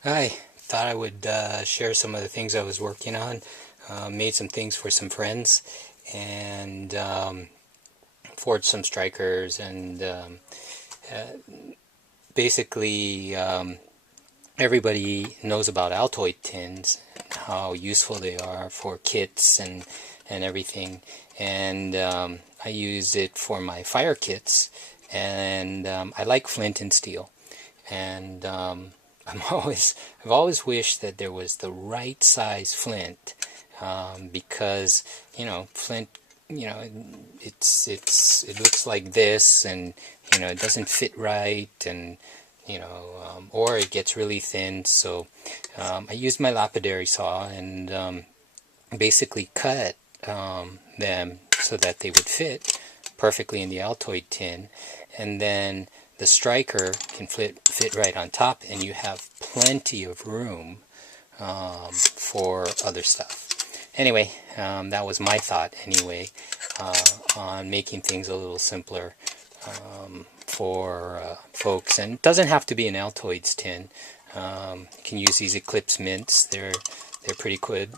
Hi, thought I would share some of the things I was working on. Made some things for some friends and forged some strikers and basically everybody knows about Altoid tins, how useful they are for kits and everything. And I use it for my fire kits, and I like flint and steel. And I've always wished that there was the right size flint, because flint, it looks like this, and it doesn't fit right, and or it gets really thin. So I used my lapidary saw and basically cut them so that they would fit perfectly in the Altoid tin, and then the striker can fit right on top, and you have plenty of room for other stuff. Anyway, that was my thought anyway, on making things a little simpler for folks. And it doesn't have to be an Altoids tin. You can use these Eclipse mints. They're pretty good,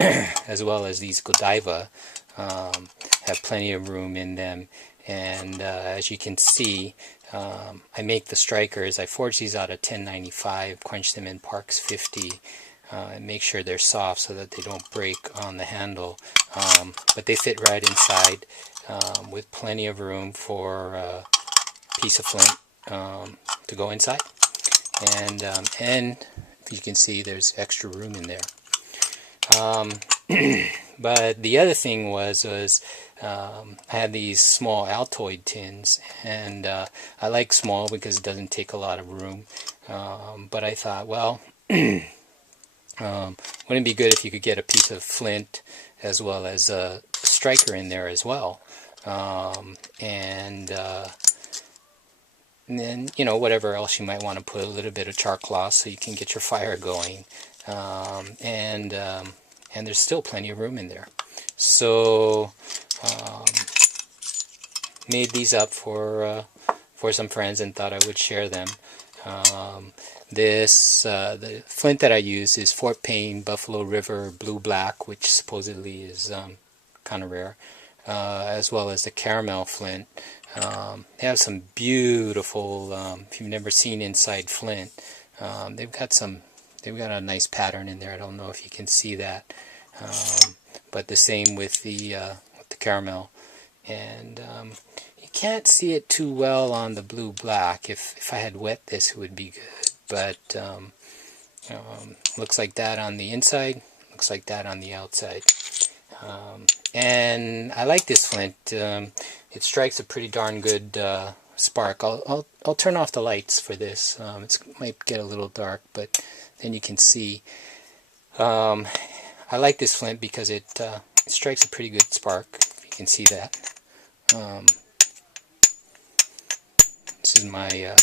as well as these Godiva. Have plenty of room in them. And as you can see, I make the strikers. I forge these out of 1095, quench them in Parks 50, and make sure they're soft so that they don't break on the handle. But they fit right inside, with plenty of room for a piece of flint to go inside. And you can see there's extra room in there. But the other thing was I had these small Altoid tins, and I like small because it doesn't take a lot of room. But I thought, well, wouldn't it be good if you could get a piece of flint as well as a striker in there as well? And then, whatever else you might want to put, a little bit of charcoal so you can get your fire going. And there's still plenty of room in there. So, made these up for some friends and thought I would share them. The flint that I use is Fort Payne Buffalo River Blue Black, which supposedly is kind of rare, as well as the caramel flint. They have some beautiful, if you've never seen inside flint, they've got a nice pattern in there. I don't know if you can see that, but the same with the caramel. And you can't see it too well on the blue black. If I had wet this, it would be good. But looks like that on the inside, looks like that on the outside. And I like this flint. It strikes a pretty darn good spark. I'll turn off the lights for this. It might get a little dark, but then you can see. I like this flint because it strikes a pretty good spark. If you can see that. This is my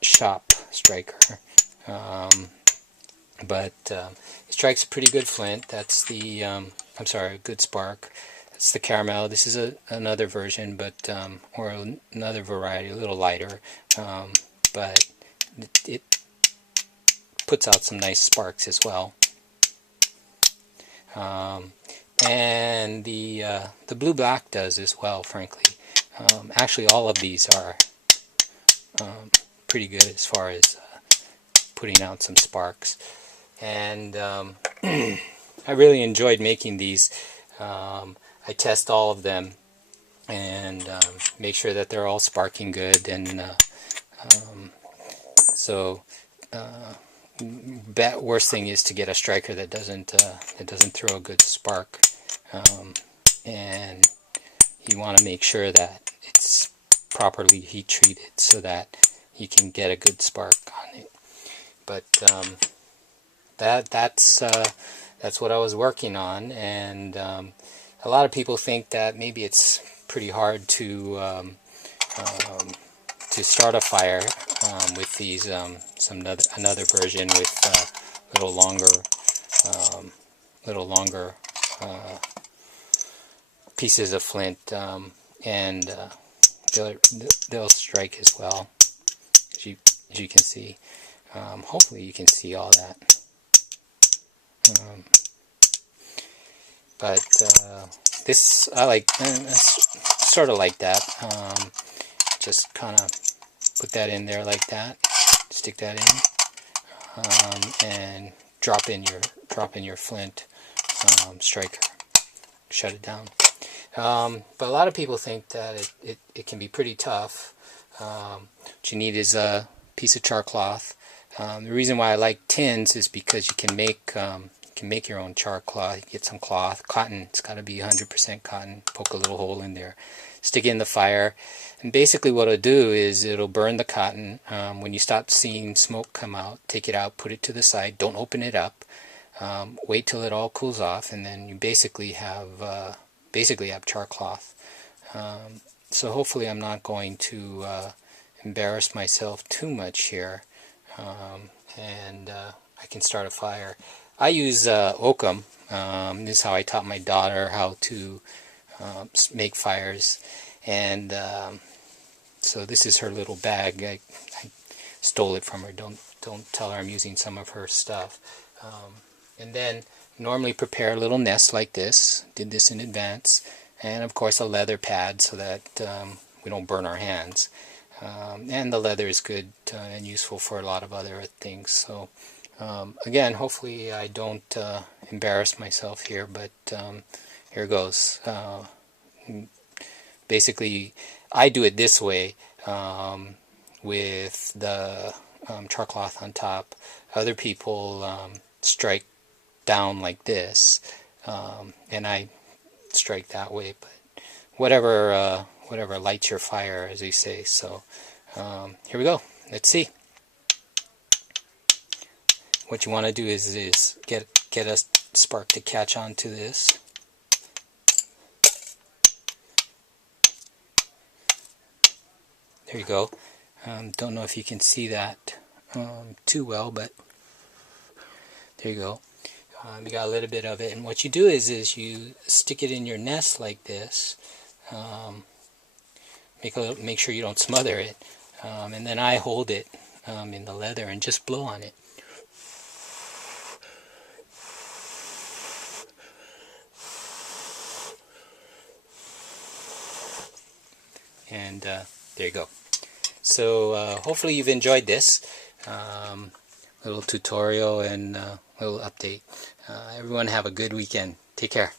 shop striker. But it strikes a pretty good flint. That's the good spark. That's the caramel. This is another version, but or another variety, a little lighter, but it puts out some nice sparks as well. And the blue black does as well, frankly. Actually, all of these are pretty good as far as putting out some sparks. And I really enjoyed making these. I test all of them and make sure that they're all sparking good. And worst thing is to get a striker that doesn't throw a good spark. And you want to make sure that it's properly heat treated so that you can get a good spark on it. But that's what I was working on, and a lot of people think that maybe it's pretty hard to start a fire with these. Another version with little longer pieces of flint, and they'll strike as well, as you can see. Hopefully you can see all that. But this, I like, sort of like that. Just kind of put that in there like that. Stick that in, and drop in your flint striker. Shut it down. But a lot of people think that it can be pretty tough. What you need is a piece of char cloth. The reason why I like tins is because you can make your own char cloth. You get some cloth, cotton. It's got to be 100% cotton. Poke a little hole in there, stick it in the fire, and basically what it'll do is it'll burn the cotton. When you start seeing smoke come out, take it out, put it to the side. Don't open it up. Wait till it all cools off, and then you basically have char cloth. So hopefully I'm not going to embarrass myself too much here, and I can start a fire. I use oakum. This is how I taught my daughter how to make fires, and so this is her little bag. I stole it from her. Don't tell her I'm using some of her stuff. And then normally prepare a little nest like this. Did this in advance, and of course a leather pad so that we don't burn our hands. And the leather is good and useful for a lot of other things. So again, hopefully I don't embarrass myself here, but here goes. Basically, I do it this way with the char cloth on top. Other people strike down like this, and I strike that way. But whatever lights your fire, as we say. So here we go. Let's see. What you want to do is get a spark to catch on to this. There you go. Don't know if you can see that too well, but there you go. You got a little bit of it, and what you do is you stick it in your nest like this. Make sure you don't smother it, and then I hold it in the leather and just blow on it. And there you go. So hopefully you've enjoyed this little tutorial and little update. Everyone have a good weekend. Take care.